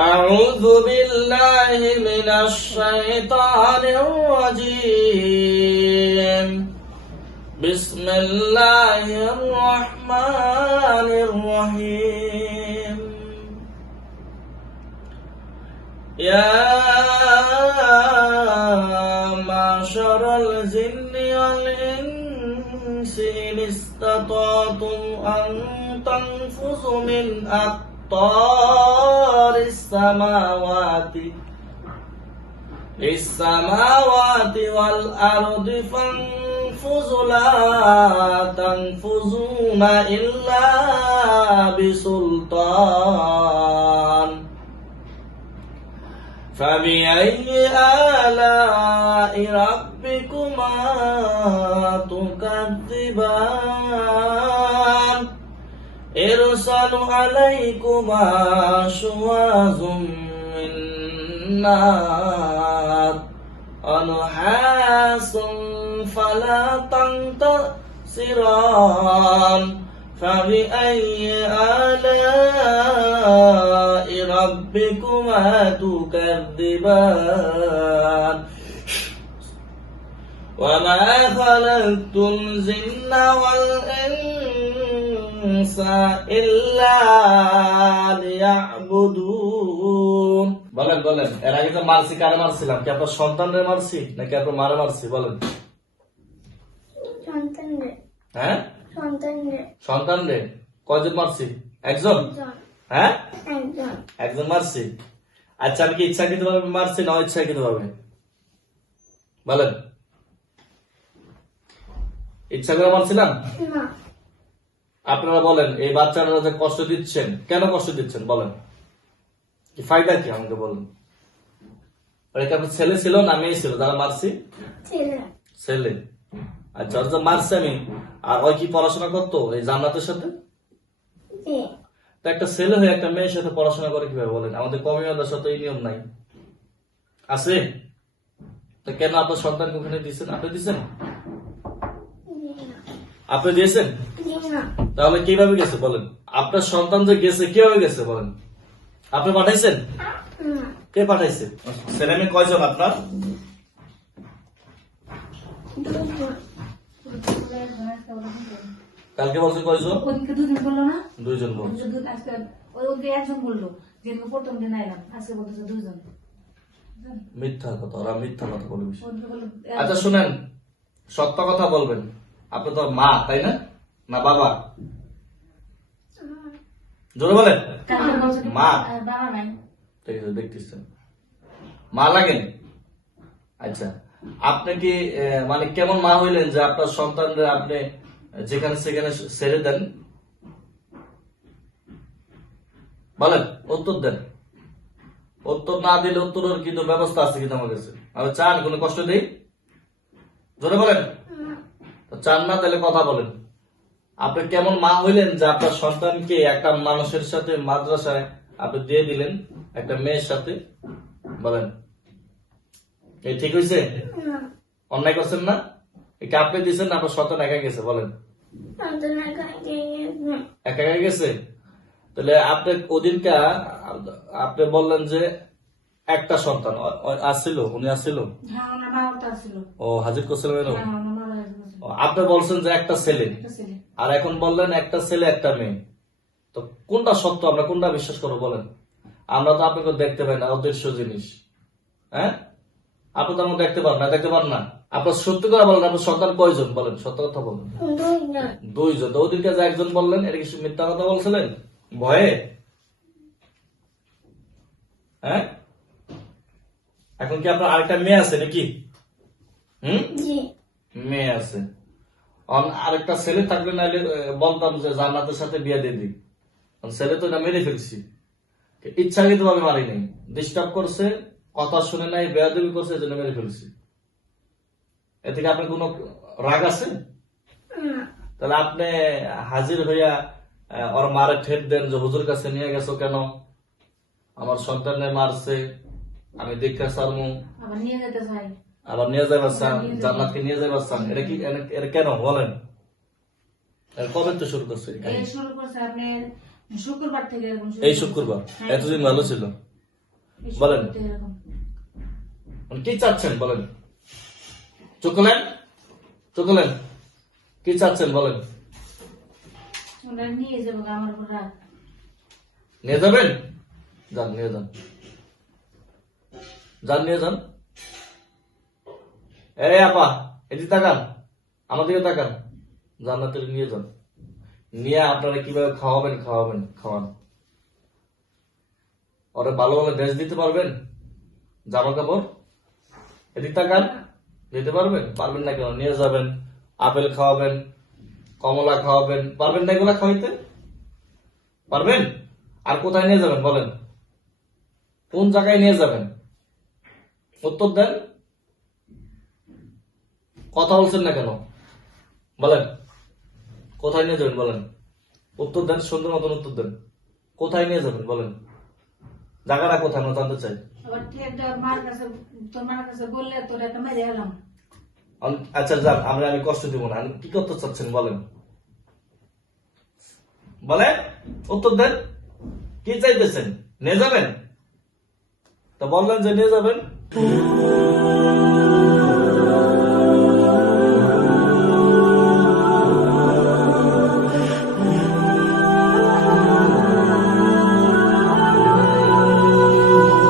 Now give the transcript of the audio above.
أعوذ بالله من الشيطان الرجيم بسم الله الرحمن الرحيم يا معشر الجن والإنس إن استطعتم أن تنفذوا من أقطار السماوات والأرض فانفذوا لا تنفذون إلا بسلطان فبأي آلاء ربكما تكذبان يرسل عليكما شواظ من نار ونحاس فلا تنتصران فبأي آلاء ربكما تكذبان وما خلقت الجن والإنس إلا ليعبدون বলেন বলেন এর আগে তো মারছি কারে মারছিলাম কি আপনার সন্তানরে মারছি নাকি আপনার মারে মারছি বলেন সন্তানরে হ্যাঁ সন্তানরে কয়জন মারছি একজন হ্যাঁ একজন মারছি আচ্ছা আমি কি ইচ্ছাকৃত ভাবে মারছি না ইচ্ছাকৃত ভাবে বলেন ইচ্ছা করে মারছিলাম না আপনারা বলেন এই বাচ্চারা যে কষ্ট দিচ্ছেন কেন কষ্ট দিচ্ছেন বলেন কি ফায়দা কি আমাকে বলেন ওরা কি আপনার ছেলে ছিল না মেয়ে ছিল যারা মারছি ছেলে আচ্ছা ওরা যে মারছে আমি আর ওই কি পড়াশোনা করতো এই জান্নাতের সাথে তো একটা ছেলে হয়ে একটা মেয়ের সাথে পড়াশোনা করে কিভাবে বলেন আমাদের কমিউনিটির সাথে এই নিয়ম নাই আছে তো কেন আপনার সন্তানকে ওখানে দিচ্ছেন আপনি দিচ্ছেন আপনি দিয়েছেন তাহলে কিভাবে গেছে বলেন আপনার সন্তান যে গেছে কিভাবে গেছে বলেন আপনি পাঠাইছেন কে পাঠাইছে ছেলে মেয়ে কয়জন আপনার কালকে বলছে কয়জন দুইজন বলছে একজন বললো যে প্রথম দিন আইলাম আজকে বলতেছে দুইজন মিথ্যা কথা ওরা মিথ্যা কথা বলবে আচ্ছা শুনেন সত্য কথা বলবেন আপনি তো মা তাই না না বাবা জোরে বলেন মা বাবা নাই ঠিক আছে দেখতেছেন মা লাগেন আচ্ছা আপনি কি মানে কেমন মা হইলেন যে আপনার সন্তানদের আপনি যেখানে সেখানে ছেড়ে দেন বলেন উত্তর দেন উত্তর না দিলে উত্তরের কিন্তু ব্যবস্থা আছে কিন্তু আমার কাছে আমি চান কোনো কষ্ট নেই জোরে বলেন চান না তাহলে কথা বলেন আপনি কেমন মা হইলেন যে আপনার সন্তানকে একটা মানুষের সাথে মাদ্রাসায় আপনি দিয়ে দিলেন একটা মেয়ের সাথে বলেন এই ঠিক হয়েছে অন্যায় করছেন না এটা আপনি দিচ্ছেন না আপনার সন্তান একা গেছে বলেন একা একা গেছে তাহলে আপনি ওদিনকা আপনি বললেন যে একটা সন্তান আসছিল উনি আসছিল ও হাজির করছিলেন আপনি বলছেন যে একটা ছেলে আর এখন বললেন একটা ছেলে একটা মেয়ে তো কোনটা সত্য আমরা কোনটা বিশ্বাস করবো বলেন আমরা তো আপনাকে দেখতে পাই না অদৃশ্য জিনিস হ্যাঁ আপনি তো আমরা দেখতে পান না আপনার সত্য কথা বলেন আপনার সন্তান কয়জন বলেন সত্য কথা বলেন দুইজন তো ওদিনকে যে একজন বললেন এটা কি মিথ্যা কথা বলছিলেন ভয়ে হ্যাঁ এখন কি আপনার আরেকটা মেয়ে আছে নাকি মেয়ে আছে আরেকটা ছেলে থাকলে নাহলে বলতাম যে জান্নাতের সাথে বিয়ে দিয়ে দিই ছেলে তো এটা মেরে ফেলছি ইচ্ছাকৃত ভাবে মারি নাই ডিস্টার্ব করছে কথা শুনে নাই বেয়াদবি করছে এজন্য মেরে ফেলছি এ থেকে আপনার কোন রাগ আছে তাহলে আপনি হাজির হইয়া ওর মারে ঠেট দেন যে হুজুর কাছে নিয়ে গেছো কেন আমার সন্তানে মারছে আমি দেখা সারমু আবার নিয়ে যেতে চাই আবার নিয়ে যাবার চান জান্নাতকে নিয়ে যাবার চান এটা কি এটা কেন বলেন কবে তো শুরু করছে শুরু করছে আপনি শুক্রবার থেকে এই শুক্রবার এতদিন ভালো ছিল বলেন তো এরকম। কি চাচ্ছেন বলেন, চোখলেন চোখলেন, কি চাচ্ছেন বলেন? ওনারা নিয়ে যাবো আমার উপর রাগ। নিয়ে যাবেন, যান নিয়ে যান, যান নিয়ে যান। এই আপা এদিকে তাকান, আমাদেরকে তাকান, জান্নাতে নিয়ে যান। নিয়ে আপনারা কিভাবে খাওয়াবেন খাওয়ান। ওরা ভালো ভালো ড্রেস দিতে পারবেন, জামা কাপড়, এদিক তাকান, দিতে পারবেন? পারবেন না কেন? নিয়ে যাবেন, আপেল খাওয়াবেন, কমলা খাওয়াবেন, পারবেন না এগুলা খাওয়াইতে? পারবেন? আর কোথায় নিয়ে যাবেন বলেন, কোন জায়গায় নিয়ে যাবেন? উত্তর দেন, কথা বলছেন না কেন বলেন? কোথায় নিয়ে যাবেন বলেন? উত্তর দেন, সুন্দর মতন উত্তর দেন। কোথায় নিয়ে যাবেন বলেন? জায়গাটা কোথায় আমরা জানতে চাই। আবার ঠেকটা মার কাছে, তোর মার কাছে বললে তোর একটা মেরে এলাম। আচ্ছা যান, আমি কষ্ট দিব না। কি করতে চাচ্ছেন বলেন? বলেন, উত্তর দেন, কি চাইতেছেন? নিয়ে যাবেন? তা বললেন যে নিয়ে যাবেন।